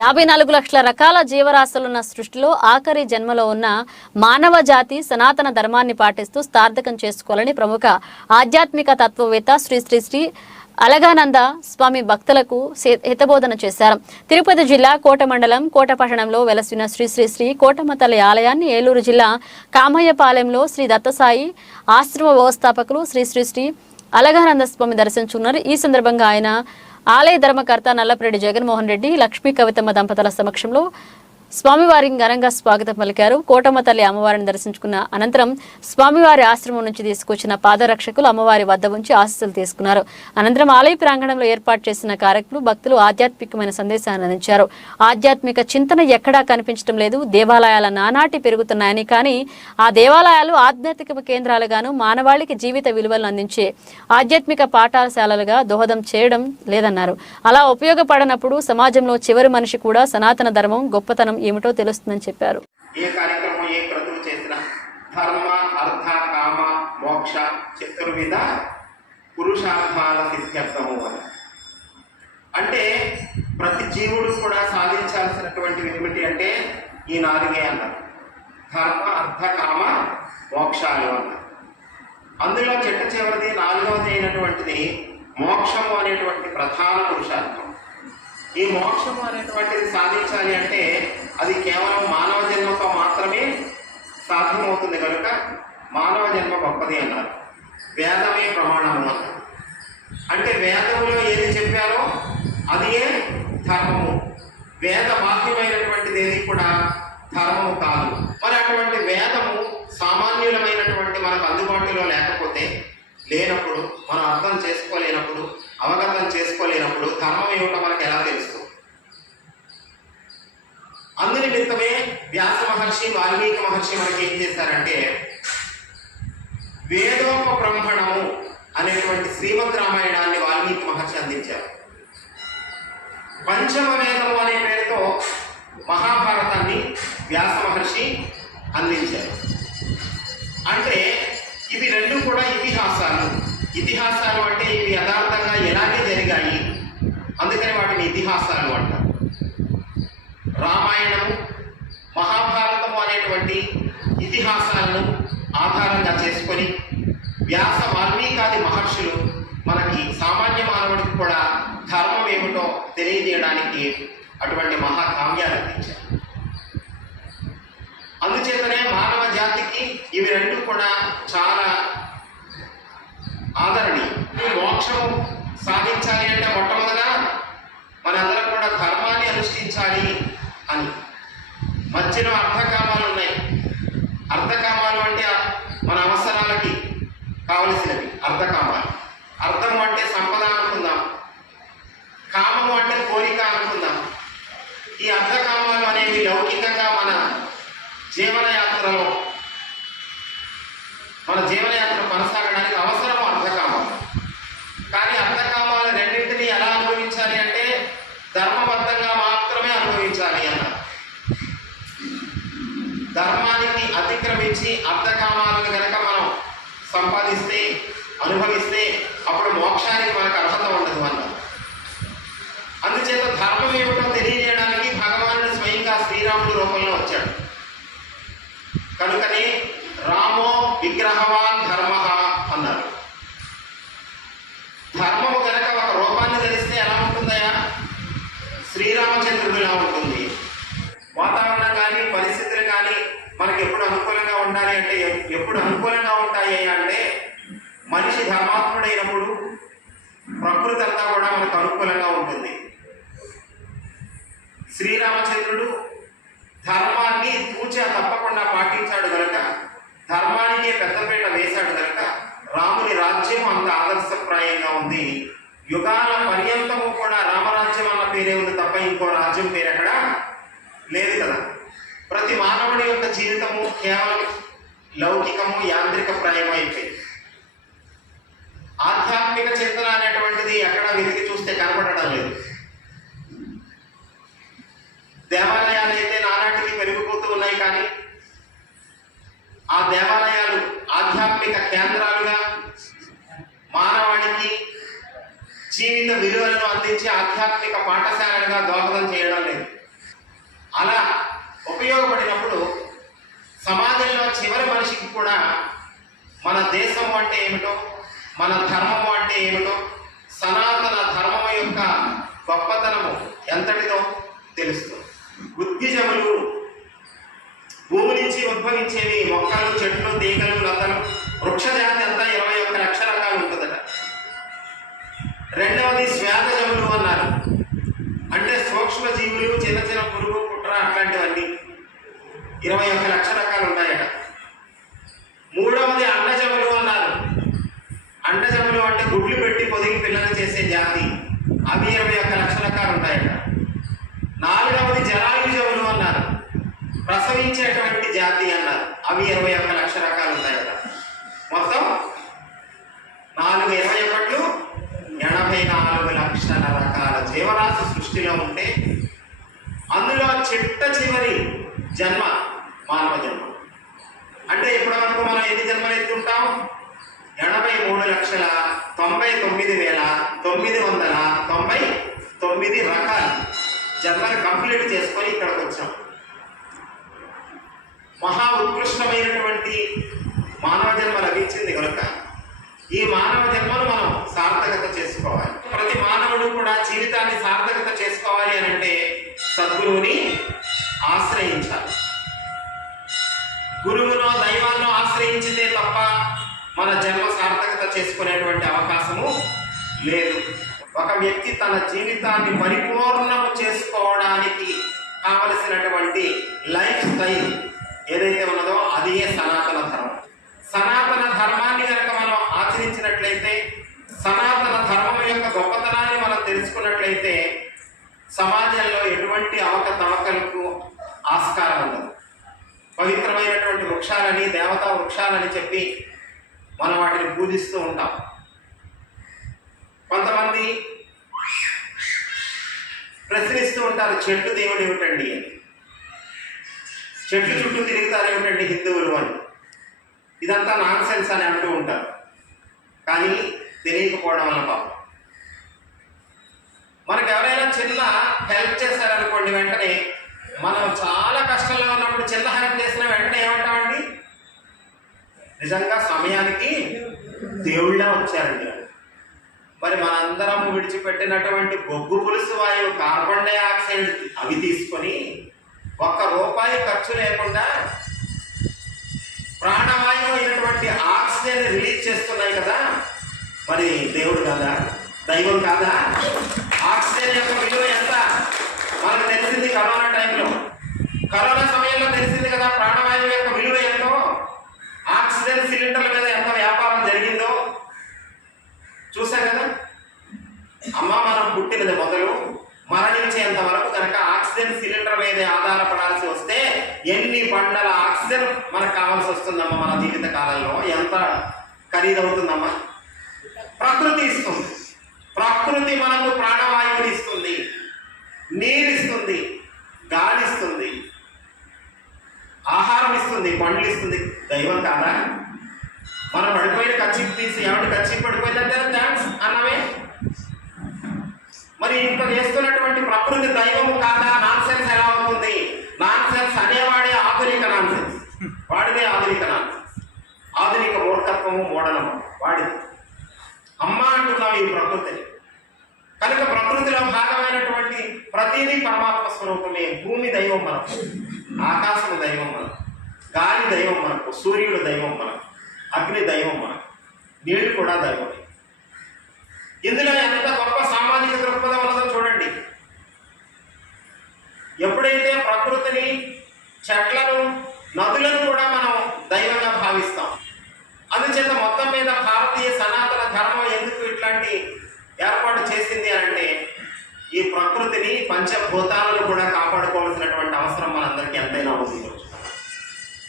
యాభై నాలుగు లక్షల రకాల జీవరాశులున్న సృష్టిలో ఆఖరి జన్మలో ఉన్న మానవ జాతి సనాతన ధర్మాన్ని పాటిస్తూ స్థార్థకం చేసుకోవాలని ప్రముఖ ఆధ్యాత్మిక తత్వవేత్త శ్రీ శ్రీ శ్రీ అలగానంద స్వామి భక్తులకు హితబోధన చేశారు. తిరుపతి జిల్లా కోట మండలం కోట పట్టణంలో వెలసిన శ్రీ శ్రీ శ్రీ తల్లి ఆలయాన్ని ఏలూరు జిల్లా కామయ్యపాలెంలో శ్రీ దత్తసాయి ఆశ్రమ వ్యవస్థాపకులు శ్రీ శ్రీ శ్రీ అలగానంద స్వామి దర్శించుకున్నారు. ఈ సందర్భంగా ఆయన ఆలయ ధర్మకర్త నల్లపరెడ్డి జగన్మోహన్ రెడ్డి లక్ష్మీ కవితమ్మ దంపతుల సమక్షంలో స్వామివారికి ఘనంగా స్వాగతం పలికారు. కోటమ్మ తల్లి అమ్మవారిని దర్శించుకున్న అనంతరం స్వామివారి ఆశ్రమం నుంచి తీసుకొచ్చిన పాదరక్షకులు అమ్మవారి వద్ద ఉంచి ఆశీస్సులు తీసుకున్నారు. అనంతరం ఆలయ ప్రాంగణంలో ఏర్పాటు చేసిన కార్యక్రమం భక్తులు ఆధ్యాత్మికమైన సందేశాన్ని అందించారు. ఆధ్యాత్మిక చింతన ఎక్కడా కనిపించడం లేదు. దేవాలయాల నానాటి పెరుగుతున్నాయని కానీ ఆ దేవాలయాలు ఆధ్యాత్మిక కేంద్రాలుగాను మానవాళికి జీవిత విలువలను అందించే ఆధ్యాత్మిక పాఠశాలలుగా దోహదం చేయడం లేదన్నారు. అలా ఉపయోగపడనప్పుడు సమాజంలో చివరి మనిషి కూడా సనాతన ధర్మం గొప్పతనం ఏమిటో తెలుస్తుందని చెప్పారు. ఏ కార్యక్రమం ఏ క్రతువు చేసినా ధర్మ అర్థ కామ మోక్ష చతుర్విధ పురుషార్థాల సిద్ధ్యర్థము అని. అంటే ప్రతి జీవుడు కూడా సాధించాల్సినటువంటివి ఏమిటి అంటే ఈ నాలుగే అన్నారు. ధర్మ అర్థ కామ మోక్షాలు అన్నారు. అందులో చెట్టు చివరిది నాలుగవది అయినటువంటిది మోక్షము అనేటువంటి ప్రధాన పురుషార్థం. ఈ మోక్షము అనేటువంటిది సాధించాలి అంటే అది కేవలం మానవ జన్మతో మాత్రమే సాధ్యమవుతుంది కనుక మానవ జన్మ గొప్పది అన్నారు. వేదమే ప్రమాణము అన్నారు. అంటే వేదంలో ఏది చెప్పారో అది ఏ ధర్మము. వేద బాహ్యమైనటువంటిది ఏది కూడా ధర్మము కాదు. మరి అటువంటి వేదము సామాన్యులమైనటువంటి మనకు అందుబాటులో లేకపోతే లేనప్పుడు మనం అర్థం చేసుకోలేనప్పుడు అవగతం చేసుకోలేనప్పుడు ధర్మం ఏమిటో మనకు ఎలా తెలుస్తుంది అందు నిమిత్తమే వ్యాస మహర్షి వాల్మీకి మహర్షి మనకి ఏం చేశారంటే వేదోపబ్రహ్మణము అనేటువంటి శ్రీమద్ రామాయణాన్ని వాల్మీకి మహర్షి అందించారు. పంచమ వేదము అనే పేరుతో మహాభారతాన్ని వ్యాస మహర్షి అందించారు. అంటే ఇవి రెండు కూడా ఇతిహాసాలు. ఇతిహాసాలు అంటే ఇవి యథార్థంగా ఎలాగే జరిగాయి? అందుకని వాటిని ఇతిహాసాలు అంటారు. రామాయణము మహాభారతము అనేటువంటి ఇతిహాసాలను ఆధారంగా చేసుకొని వ్యాస వాల్మీకాది మహర్షులు మనకి సామాన్య మానవుడికి కూడా ధర్మం ఏమిటో తెలియజేయడానికి అటువంటి మహాకావ్యాలు అందించారు. అందుచేతనే మానవ జాతికి ఇవి రెండు కూడా చాలా ఆదరణీయం. ఈ మోక్షం సాధించాలి అంటే మొట్టమొదట మనందరం కూడా ధర్మాన్ని అనుష్ఠించాలి అని. మధ్యలో అర్థకామాలు ఉన్నాయి. అర్థకామాలు అంటే మన అవసరాలకి కావలసినవి అర్థకామాలు అర్థము అంటే సంపద అనుకుందాం. కామము అంటే కోరిక అనుకుందాం. ఈ అర్థకామాలు అనేవి లౌకికంగా మన జీవనయాత్రలో మన జీవనయాత్ర కొనసాగడానికి అవసరం అర్థకామం కానీ అర్థకామాలు రెండింటినీ ఎలా అనుభవించాలి అంటే ధర్మబద్ధంగా మాత్రమే అనుభవించాలి అన్నారు ధర్మానికి అతిక్రమించి అర్థకామాలను కనుక మనం సంపాదిస్తే అనుభవిస్తే అప్పుడు మోక్షానికి మనకు అర్హత ఉండదు అన్నారు అందుచేత ధర్మం ఏమిటో తెలియజేయడానికి భగవానుడు స్వయంగా శ్రీరాముడు రూపంలో వచ్చాడు. కనుకని రామో విగ్రహవాన్ ధర్మ అన్నారు. ధర్మము కనుక ఒక రూపాన్ని ధరిస్తే ఎలా ఉంటుందయా శ్రీరామచంద్రుడిలా ఉంటుంది. వాతావరణం కానీ పరిస్థితులు కానీ మనకి ఎప్పుడు అనుకూలంగా ఉండాలి అంటే ఎప్పుడు అనుకూలంగా ఉంటాయి అంటే మనిషి ధర్మాత్ముడైనప్పుడు ప్రకృతి అంతా కూడా మనకు అనుకూలంగా ఉంటుంది. శ్రీరామచంద్రుడు ధర్మాన్ని తప్పకుండా పాటించాడు గనక ధర్మానికే పెద్దపీట వేశాడు గనక రాముని రాజ్యం అంత ఆదర్శప్రాయంగా ఉంది. యుగాల పర్యంతము కూడా రామరాజ్యం అన్న పేరే ఉంది తప్ప ఇంకో రాజ్యం పేరు ఎక్కడ లేదు కదా. ప్రతి మానవుడి యొక్క జీవితము కేవలం లౌకికము యాంత్రిక ప్రాయమైపోయింది అయిపోయింది ఆధ్యాత్మిక చింతన అనేటువంటిది ఎక్కడ వెతికి చూస్తే కనపడడం లేదు దేవాలయాలు అయితే నానాటికి పెరిగిపోతూ ఉన్నాయి కానీ ఆ దేవాలయాలు ఆధ్యాత్మిక కేంద్రాలుగా మానవాళికి జీవిత విలువలను అందించే ఆధ్యాత్మిక పాఠశాలలుగా దోహదం చేయడం లేదు అలా ఉపయోగపడినప్పుడు సమాజంలో చివరి మనిషికి కూడా మన దేశం అంటే ఏమిటో మన ధర్మము అంటే ఏమిటో సనాతన ధర్మం యొక్క గొప్పతనము ఎంతటిదో తెలుస్తుంది. ఉద్భిజములు భూమి నుంచి ఉద్భవించేవి మొక్కలు చెట్లు తీగలు లతలు వృక్షజాతి అంతా ఇరవై ఒక్క లక్ష రకాలు ఉంటుందట. రెండవది శ్వేతజములు అన్నారు. అంటే సూక్ష్మ జీవులు చిన్న చిన్న పురుగు కుట్ర అట్లాంటివన్నీ. ఇరవై ఒక్క లక్ష రకాలు మూడవది అండజములు అన్నారు. అండజములు అంటే గుడ్లు పెట్టి పొదిగి పిల్లలు చేసే జాతి. అవి ఇరవై ఒక్క లక్ష రకాలు ఉంటాయట. నాలుగవది జలాయుజములు అన్నారు. ప్రసవించేటువంటి జాతి అన్నారు. అవి ఇరవై ఒక్క లక్ష రకాలు ఉంటాయట. మొత్తం నాలుగు ఇరవై ఒకట్లు ఎనభై నాలుగు లక్షల రకాల జీవరాశి సృష్టిలో ఉంటే అందులో చిట్ట చివరి జన్మ మానవ జన్మ అంటే ఇప్పటి వరకు మనం ఎన్ని జన్మలు ఎత్తుంటాం ఎనభై మూడు లక్షల తొంభై తొమ్మిది వేల తొమ్మిది వందల తొంభై తొమ్మిది రకాలు. జన్మలు కంప్లీట్ చేసుకొని ఇక్కడికి వచ్చాం. మహా ఉత్కృష్టమైనటువంటి మానవ జన్మ లభించింది కనుక ఈ మానవ జన్మను మనం సార్థకత చేసుకోవాలి. ప్రతి మానవుడు కూడా జీవితాన్ని సార్థకత చేసుకోవాలి అని అంటే సద్గురువుని ఆశ్రయించాలి. మన జన్మ సార్థకత చేసుకునేటువంటి అవకాశము లేదు. ఒక వ్యక్తి తన జీవితాన్ని పరిపూర్ణము చేసుకోవడానికి కావలసినటువంటి లైఫ్ స్టైల్ ఏదైతే ఉన్నదో అదే సనాతన ధర్మం. సనాతన ధర్మాన్ని కనుక మనం ఆచరించినట్లయితే సనాతన ధర్మం యొక్క గొప్పతనాన్ని మనం తెలుసుకున్నట్లయితే సమాజంలో ఎటువంటి అవకతవకలకు ఆస్కారం ఉండదు. పవిత్రమైనటువంటి వృక్షాలని దేవతా వృక్షాలని చెప్పి మనం వాటిని పూజిస్తూ ఉంటాం. కొంతమంది ప్రశ్నిస్తూ ఉంటారు చెట్టు దేవుడు ఏమిటండి? అని. చెట్లు చుట్టూ తిరుగుతారు ఏమిటండి హిందువులు? అని. ఇదంతా నాన్ సెన్స్ అని అంటూ ఉంటారు. కానీ తెలియకపోవడం వల్ల పాపం. మనకు ఎవరైనా చిన్న హెల్ప్ చేశారనుకోండి వెంటనే మనం చాలా కష్టంలో ఉన్నప్పుడు చిన్న హెల్ప్ చేసిన వెంటనే ఏమంటారు? నిజంగా సమయానికి దేవుళ్ళ వచ్చారండి. మరి మనందరం విడిచిపెట్టినటువంటి బొగ్గు పులుసు వాయువు కార్బన్ డైఆక్సైడ్ అవి తీసుకొని ఒక్క రూపాయి ఖర్చు లేకుండా ప్రాణవాయువు అయినటువంటి ఆక్సిజన్ రిలీజ్ చేస్తున్నాయి కదా. మరి దేవుడు కదా? దైవం కాదా? ఆక్సిజన్ యొక్క విలువ ఎంత? మనకు తెలిసింది కరోనా సమయంలో తెలిసింది కదా ప్రాణవాయువు యొక్క విలువ ఎంతో ఆక్సిజన్ సిలిండర్ల మీద ఎంత వ్యాపారం జరిగిందో చూసాం కదా అమ్మ మనం పుట్టినది మొదలు మరణించేంత వరకు కనుక ఆక్సిజన్ సిలిండర్ మీద ఆధారపడాల్సి వస్తే ఎన్ని బండల ఆక్సిజన్ మనకు కావాల్సి వస్తుందమ్మా మన జీవిత కాలంలో ఎంత ఖరీదవుతుందమ్మా. ప్రకృతి ఇస్తుంది. ప్రకృతి మనకు ప్రాణవాయువుని ఇస్తుంది. నీరిస్తుంది. గాలి ఇస్తుంది ఆహారం ఇస్తుంది. పండ్లు ఇస్తుంది. దైవం కాదా? మనం పడిపోయిన కచ్చిపు తీసి ఏమంటే కచ్చిపు పడిపోయిందంటే థ్యాంక్స్ అన్నవే మరి ఇంత చేస్తున్నటువంటి ప్రకృతి దైవము కాదా? నాన్ సెన్స్ ఎలా అవుతుంది? నాన్ సెన్స్ అనేవాడే ఆధునిక నాన్ సెన్స్ వాడిదే ఆధునిక నాన్ సెన్స్ ఈ ప్రకృతిని కనుక ప్రకృతిలో భాగమైనటువంటి ప్రతిదీ పరమాత్మ స్వరూపమే. భూమి దైవం మనకు ఆకాశము దైవం మనకు గాలి దైవం మనకు సూర్యుడు దైవం మనకు అగ్ని దైవం మనకు నీళ్ళు కూడా దైవమే. ఇందులో ఎంత గొప్ప సామాజిక దృక్పథం ఉన్నదో చూడండి. ఎప్పుడైతే ప్రకృతిని చెట్లను నదులను కూడా మనం దైవంగా భావిస్తాం అందుచేత మొత్తం మీద భారతీయ సనాతన ధర్మం ఎందుకు ఇట్లాంటి ఏర్పాటు చేసింది అని అంటే ఈ ప్రకృతిని పంచభూతాలను కూడా కాపాడుకోవాల్సినటువంటి అవసరం మనందరికీ ఎంతైనా ఉంది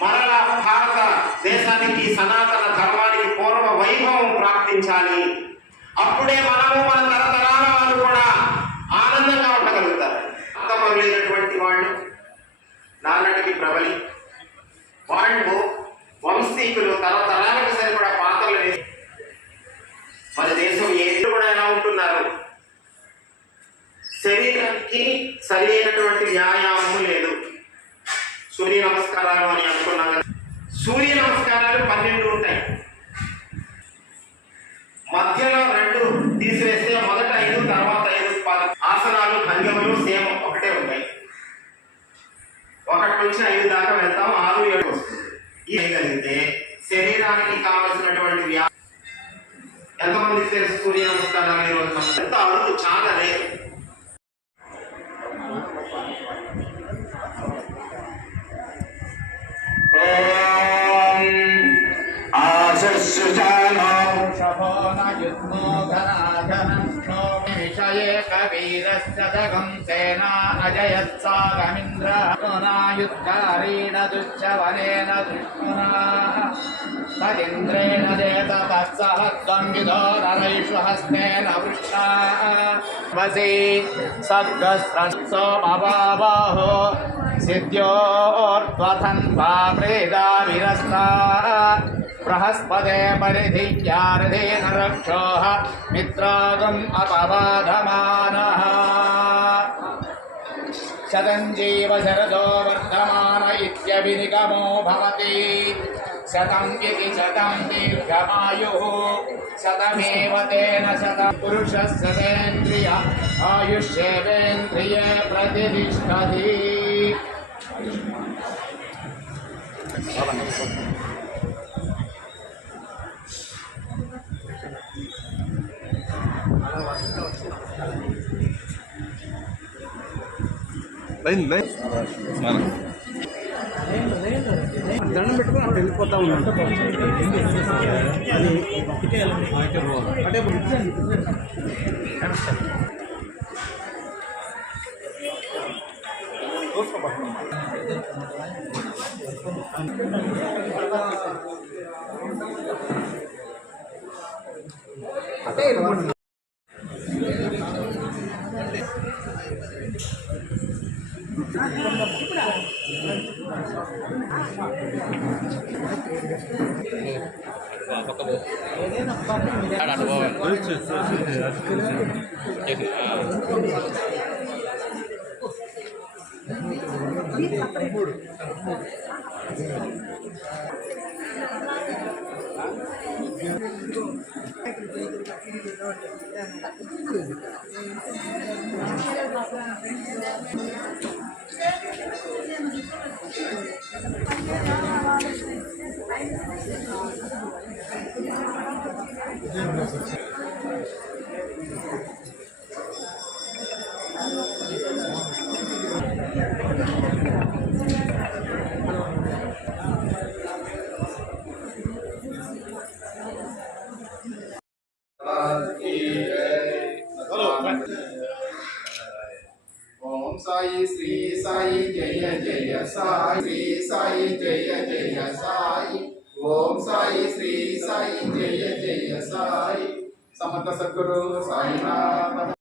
మరలా భారత దేశానికి సనాతన ధర్మానికి పూర్వ వైభవం ప్రాప్తించాలి. అప్పుడే మనము మన తరతరాల వాళ్ళు కూడా ఆనందంగా శరీరానికి సరైనటువంటి వ్యాయామం లేదు. సూర్య నమస్కారాలు అని అనుకున్నాం కదా. సూర్య నమస్కారాలు పన్నెండు ఉంటాయి. మధ్యలో రెండు తీసివేస్తే మొదట ఐదు తర్వాత ఐదు ఆసనాలు భంగిములు సేమ్ ఒకటే ఉంటాయి. ఒకటి నుంచి ఐదు దాకా వెళ్తాం ఆరు ఏడు వస్తుంది. ఇది చేయగలిగితే శరీరానికి కావలసినటువంటి వ్యా ఎంతమందికి తెలుసు సూర్య నమస్కారాలు ఎంత అరుదు చాలా లేదు कबीरस्तगं सेना अजयत्सागमिन्द्रनायुत्कारेण दुश्चवनेन दुष्मना तदिन्द्रेण देतपत्सहत्वं विधो हस्तेन विश्वसे सद्गस्रसोमवाहो सिद्ध्योर्त्वथन्वा प्रेदाभिरस्ता। बृहस्पते परिधिक्यार्धेन रक्षोः मित्रागम् अपवाधमानः शतञ्जीव शरदो इत्यभिनिगमो भवति। शतं यदि शतं दीर्घमायुः शतमेव तेन शतं पुरुषः सदेन्द्रिय आयुष्येवेन्द्रिये प्रतिष्ठति। नहीं नहीं। మన దండం పెట్టుకుని అక్కడ వెళ్ళిపోతా ఉన్నాడు అది Đã đúng không? Ừ, chưa, chưa, chưa. Chưa,